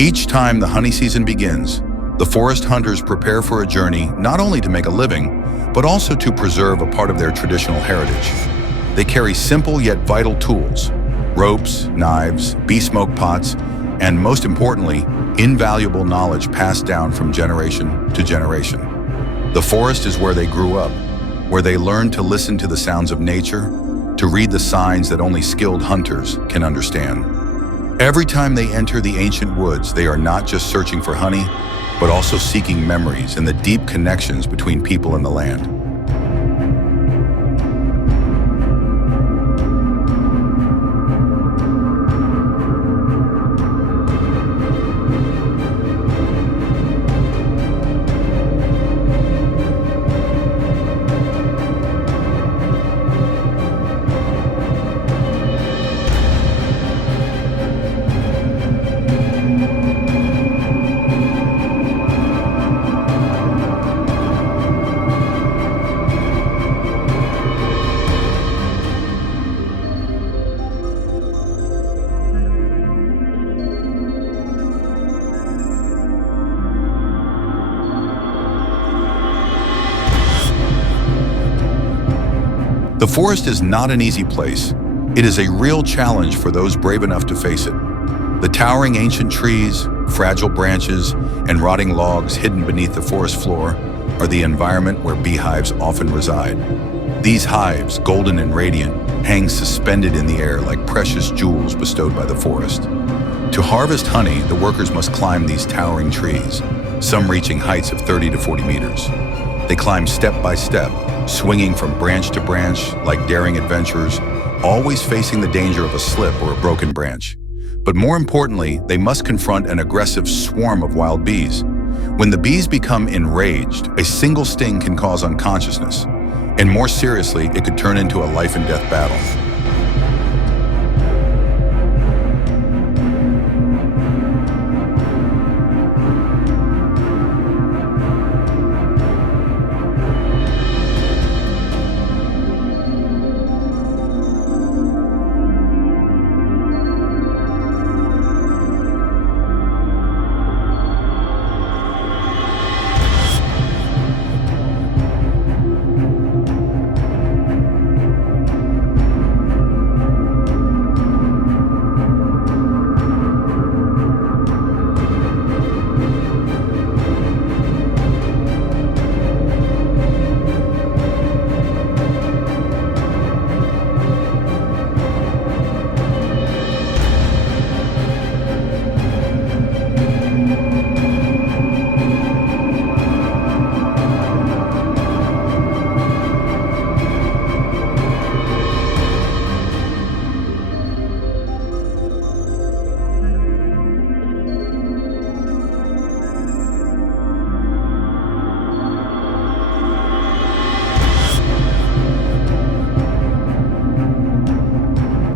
Each time the honey season begins, the forest hunters prepare for a journey not only to make a living, but also to preserve a part of their traditional heritage. They carry simple yet vital tools: ropes, knives, bee smoke pots, and most importantly, invaluable knowledge passed down from generation to generation. The forest is where they grew up, where they learned to listen to the sounds of nature, to read the signs that only skilled hunters can understand. Every time they enter the ancient woods, they are not just searching for honey, but also seeking memories and the deep connections between people and the land. The forest is not an easy place. It is a real challenge for those brave enough to face it. The towering ancient trees, fragile branches, and rotting logs hidden beneath the forest floor are the environment where beehives often reside. These hives, golden and radiant, hang suspended in the air like precious jewels bestowed by the forest. To harvest honey, the workers must climb these towering trees, some reaching heights of 30 to 40 meters. They climb step by step, swinging from branch to branch like daring adventurers, always facing the danger of a slip or a broken branch. But more importantly, they must confront an aggressive swarm of wild bees. When the bees become enraged, a single sting can cause unconsciousness, and more seriously, it could turn into a life and death battle.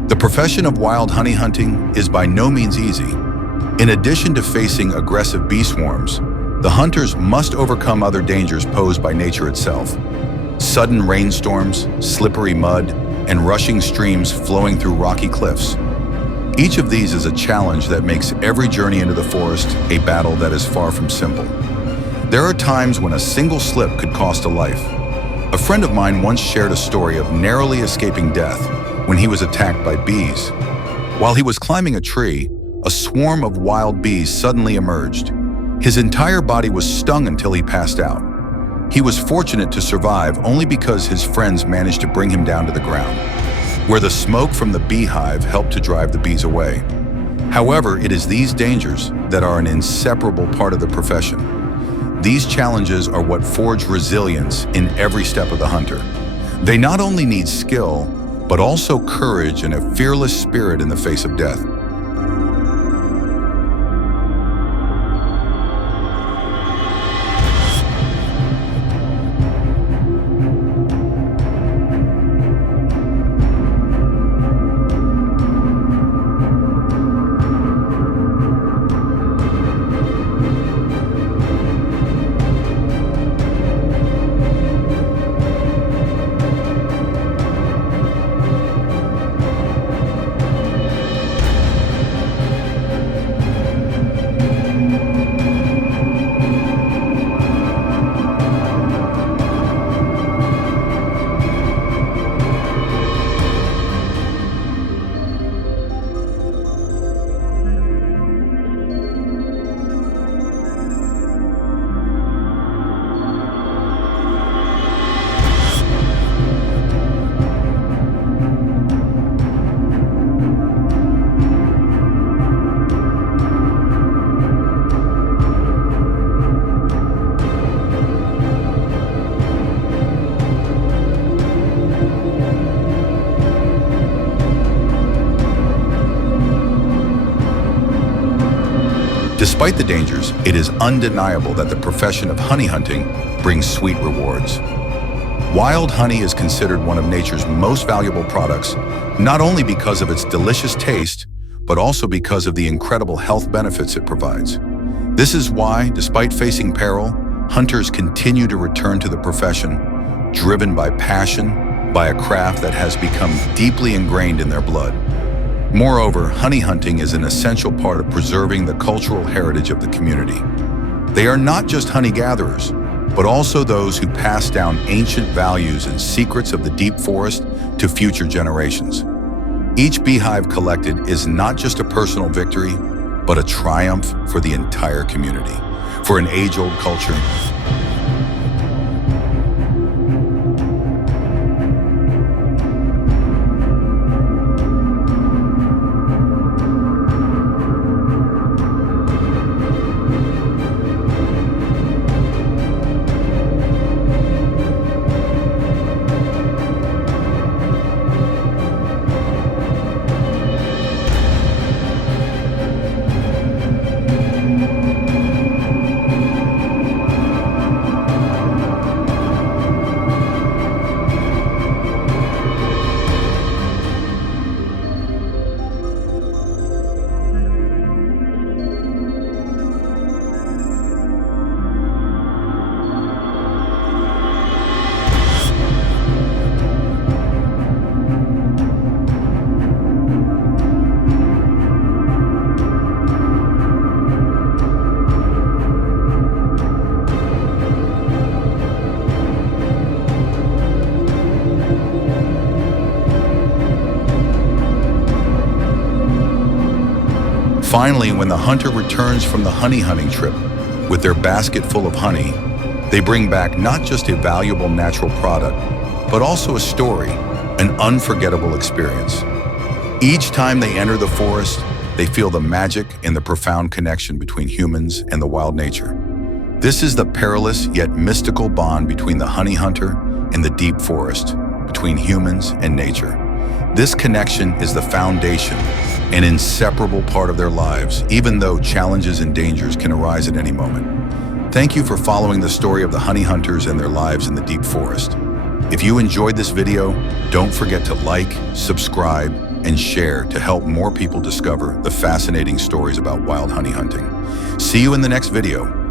The profession of wild honey hunting is by no means easy. In addition to facing aggressive bee swarms, the hunters must overcome other dangers posed by nature itself. Sudden rainstorms, slippery mud, and rushing streams flowing through rocky cliffs. Each of these is a challenge that makes every journey into the forest a battle that is far from simple. There are times when a single slip could cost a life. A friend of mine once shared a story of narrowly escaping death when he was attacked by bees. While he was climbing a tree, a swarm of wild bees suddenly emerged. His entire body was stung until he passed out. He was fortunate to survive only because his friends managed to bring him down to the ground, where the smoke from the beehive helped to drive the bees away. However, it is these dangers that are an inseparable part of the profession. These challenges are what forge resilience in every step of the hunter. They not only need skill, but also courage and a fearless spirit in the face of death. Despite the dangers, it is undeniable that the profession of honey hunting brings sweet rewards. Wild honey is considered one of nature's most valuable products, not only because of its delicious taste, but also because of the incredible health benefits it provides. This is why, despite facing peril, hunters continue to return to the profession, driven by passion, by a craft that has become deeply ingrained in their blood. Moreover, honey hunting is an essential part of preserving the cultural heritage of the community. They are not just honey gatherers, but also those who pass down ancient values and secrets of the deep forest to future generations. Each beehive collected is not just a personal victory, but a triumph for the entire community, for an age-old culture. Finally, when the hunter returns from the honey hunting trip with their basket full of honey, they bring back not just a valuable natural product, but also a story, an unforgettable experience. Each time they enter the forest, they feel the magic and the profound connection between humans and the wild nature. This is the perilous yet mystical bond between the honey hunter and the deep forest, between humans and nature. This connection is the foundation, an inseparable part of their lives, even though challenges and dangers can arise at any moment. Thank you for following the story of the honey hunters and their lives in the deep forest. If you enjoyed this video, don't forget to like, subscribe, and share to help more people discover the fascinating stories about wild honey hunting. See you in the next video.